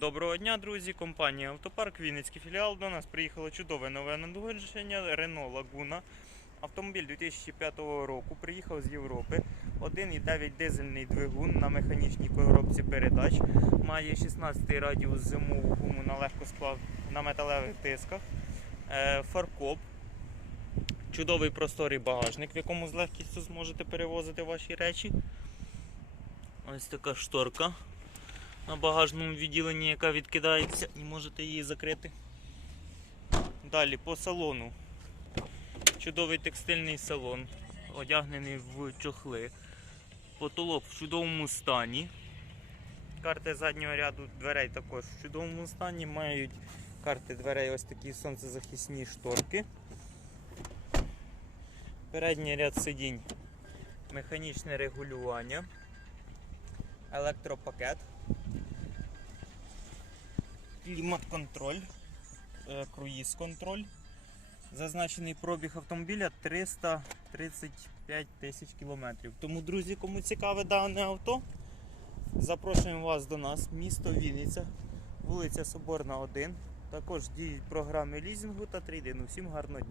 Доброго дня, друзі! Компанія Автопарк, Вінницький філіал. До нас приїхало чудове нове надходження Renault Laguna. Автомобіль 2005 року приїхав з Європи. 1,9 дизельний двигун на механічній коробці передач. Має 16 радіус зимову гуму на легкосплав на металевих дисках. Е, Фаркоп. Чудовий просторий багажник, в якому з легкістю зможете перевозити ваші речі. Ось така шторка на багажному відділенні, яка відкидається, і можете її закрити. Далі по салону. Чудовий текстильний салон, одягнений в чохли. Потолок в чудовому стані. Карти заднього ряду дверей також в чудовому стані. Мають карти дверей ось такі сонцезахисні шторки. Передній ряд сидінь, механічне регулювання, електропакет клімат-контроль, е, круїз-контроль. Зазначений пробіг автомобіля 335 тисяч кілометрів. Тому, друзі, кому цікаве дане авто, запрошуємо вас до нас, місто Вінниця, вулиця Соборна, 1. Також діють програми лізінгу та трейдингу. Всім гарного дня.